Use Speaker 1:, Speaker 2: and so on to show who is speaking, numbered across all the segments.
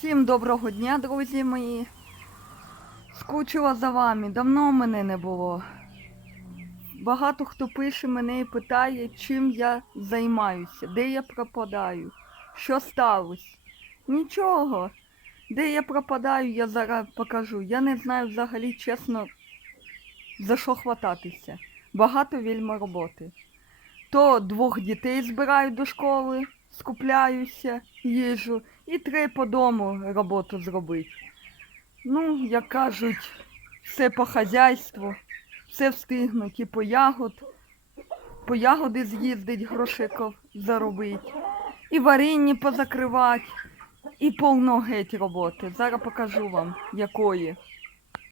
Speaker 1: Всім доброго дня, друзі мої. Скучила за вами, давно мене не було. Багато хто пише мене і питає, чим я займаюся, де я пропадаю, що сталося. Нічого. Де я пропадаю, я зараз покажу. Я не знаю взагалі, чесно, за що хвататися. Багато вільма роботи. То двох дітей збираю до школи, скупляюся, їжу, і три по дому роботу зробити. Ну, як кажуть, все по хазяйству, все встигнуть і по ягод, по ягоди з'їздить, грошиків заробить, і варінні позакривати, і повно геть роботи. Зараз покажу вам, якої.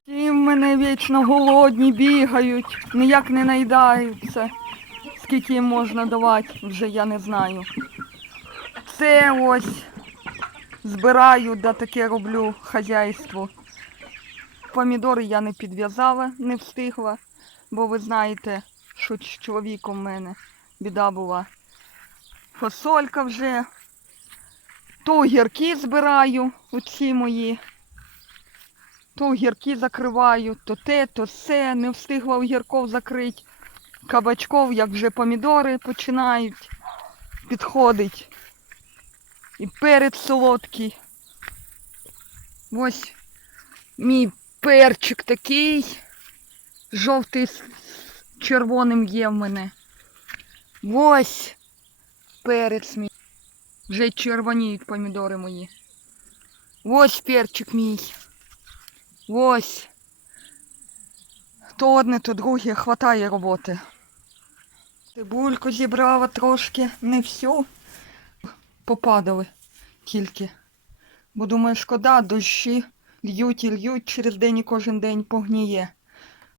Speaker 1: Ті в мене вічно голодні бігають, ніяк не наїдаються. Скільки їм можна давати, вже я не знаю. Це ось збираю, да таке роблю хазяйство. Помідори я не підв'язала, не встигла, бо ви знаєте, що з чоловіком в мене біда була. Фасолька вже. То огірки збираю, оці мої. То огірки закриваю, то те, то все. Не встигла огірков закрити. Кабачков, як вже помідори починають підходить. І перець солодкий. Ось мій перчик такий. Жовтий з червоним є в мене. Ось перець мій. Вже червоніють помідори мої. Ось перчик мій. Ось. То одне, то друге, хватає роботи. Цибульку зібрала трошки, не всю. Попадали тільки. Бо думаю, шкода, дощі льють і льють через день і кожен день погніє.